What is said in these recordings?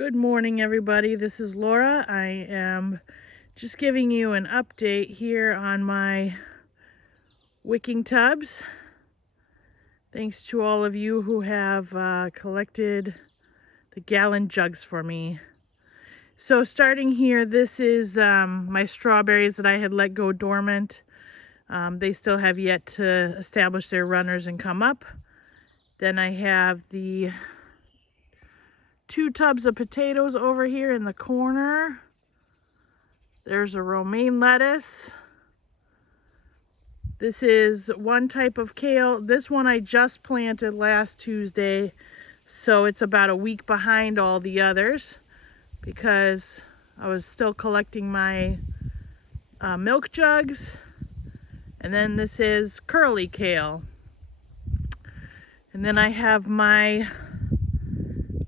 Good morning, everybody. This is Laura. I am just giving you an update here on my wicking tubs. Thanks to all of you who have collected the gallon jugs for me. So starting here, this is my strawberries that I had let go dormant. They still have yet to establish their runners and come up. Then I have the 2 tubs of potatoes over here in the corner. There's a romaine lettuce. This is one type of kale. This one I just planted last Tuesday, so it's about a week behind all the others because I was still collecting my milk jugs. And then this is curly kale. And then I have my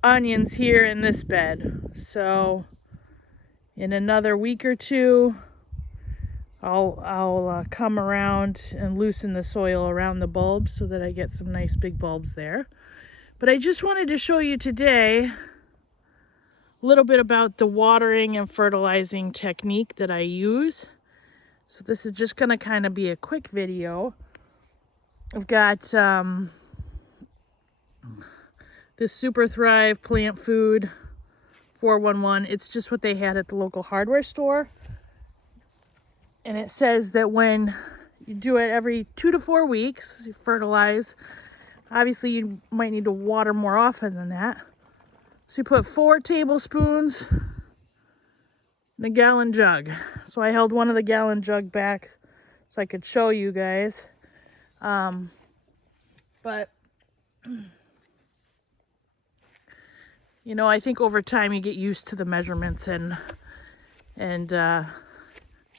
onions here in this bed. So in another week or two, I'll come around and loosen the soil around the bulbs so that I get some nice big bulbs there. But I just wanted to show you today a little bit about the watering and fertilizing technique that I use. So this is just going to kind of be a quick video. I've got this Super Thrive plant food 411. It's just what they had at the local hardware store. And it says that when you do it every 2 to 4 weeks, you fertilize. Obviously, you might need to water more often than that. So you put 4 tablespoons in a gallon jug. So I held one of the gallon jug back so I could show you guys. But you know, I think over time you get used to the measurements and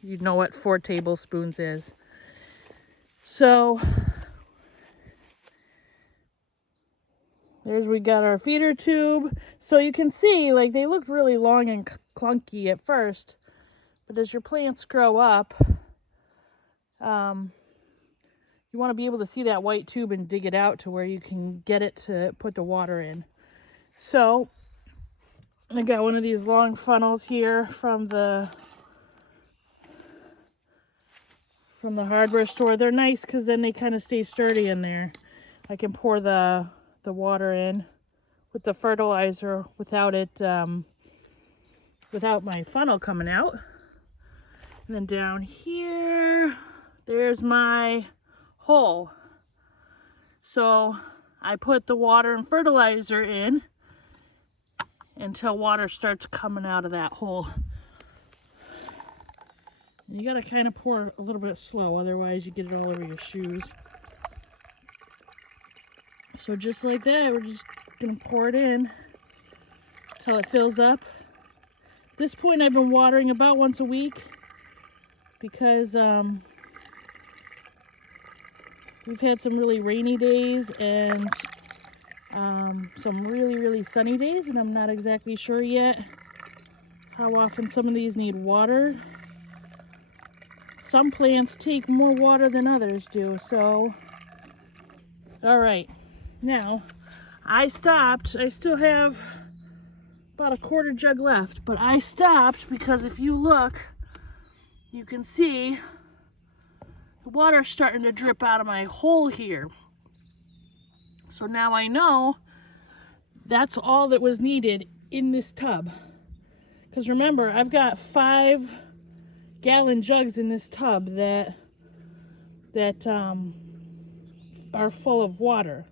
you know what 4 tablespoons is. So we got our feeder tube. So you can see, like, they look really long and clunky at first, but as your plants grow up, you want to be able to see that white tube and dig it out to where you can get it to put the water in. So I got one of these long funnels here from the hardware store. They're nice because then they kind of stay sturdy in there. I can pour the water in with the fertilizer without it without my funnel coming out. And then down here, there's my hole. So I put the water and fertilizer in until water starts coming out of that hole. You gotta kind of pour a little bit slow, otherwise you get it all over your shoes. So just like that, we're just gonna pour it in until it fills up. At this point, I've been watering about once a week because we've had some really rainy days and some really sunny days, and I'm not exactly sure yet how often some of these need water. Some plants take more water than others do, so all right. Now, I stopped. I still have about a quarter jug left, but I stopped because if you look, you can see the water's starting to drip out of my hole here. So now I know that's all that was needed in this tub. Because remember, I've got 5 gallon jugs in this tub that are full of water.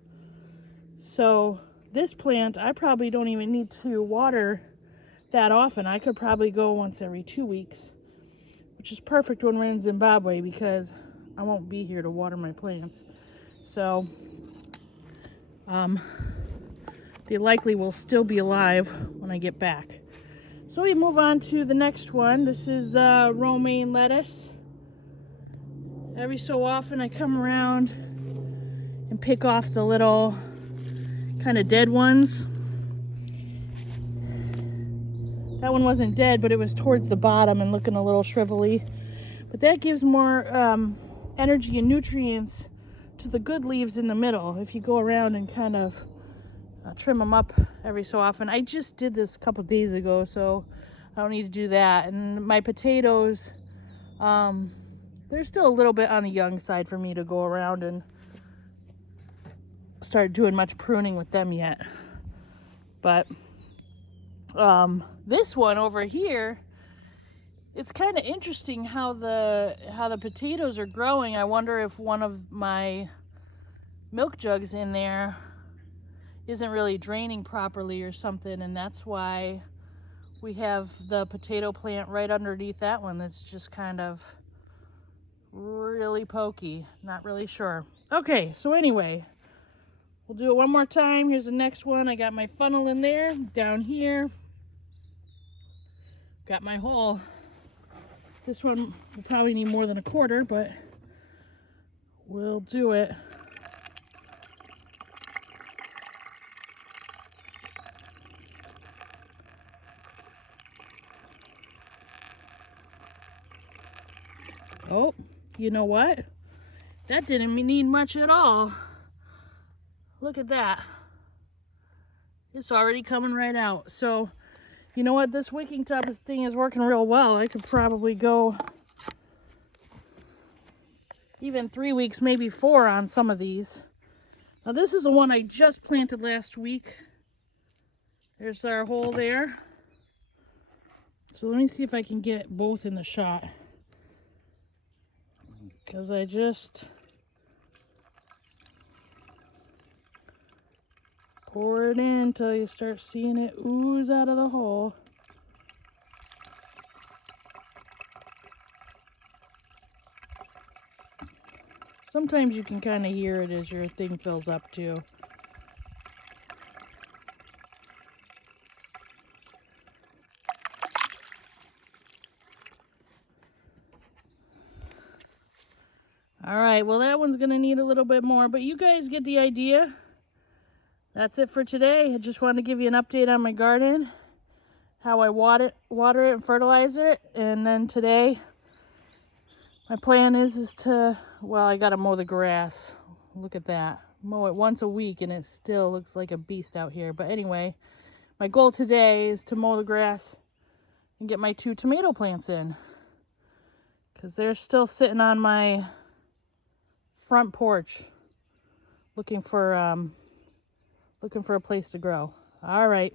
So this plant, I probably don't even need to water that often. I could probably go once every 2 weeks, which is perfect when we're in Zimbabwe because I won't be here to water my plants. So they likely will still be alive when I get back. So we move on to the next one. This is the romaine lettuce. Every so often I come around and pick off the little kind of dead ones. That one wasn't dead, but it was towards the bottom and looking a little shrivelly. But that gives more energy and nutrients to the good leaves in the middle if you go around and kind of trim them up every so often. I just did this a couple days ago, so I don't need to do that. And my potatoes, they're still a little bit on the young side for me to go around and start doing much pruning with them yet. But this one over here, it's kind of interesting how the potatoes are growing. I wonder if one of my milk jugs in there isn't really draining properly or something, and that's why we have the potato plant right underneath that one that's just kind of really pokey. Not really sure. Okay, so anyway, we'll do it one more time. Here's the next one. I got my funnel in there. Down here, got my hole. This one will probably need more than a quarter, but we'll do it. Oh, you know what? That didn't need much at all. Look at that. It's already coming right out. So, you know what? This wicking tub thing is working real well. I could probably go even 3 weeks, maybe 4 on some of these. Now, this is the one I just planted last week. There's our hole there. So let me see if I can get both in the shot. Because I just pour it in until you start seeing it ooze out of the hole. Sometimes you can kind of hear it as your thing fills up too. All right, well that one's gonna need a little bit more, but you guys get the idea. That's it for today. I just wanted to give you an update on my garden, how I water it and fertilize it, and then today my plan is to, well, I gotta mow the grass. Look at that. Mow it once a week and it still looks like a beast out here. But anyway, my goal today is to mow the grass and get my 2 tomato plants in, because they're still sitting on my front porch looking for a place to grow. All right.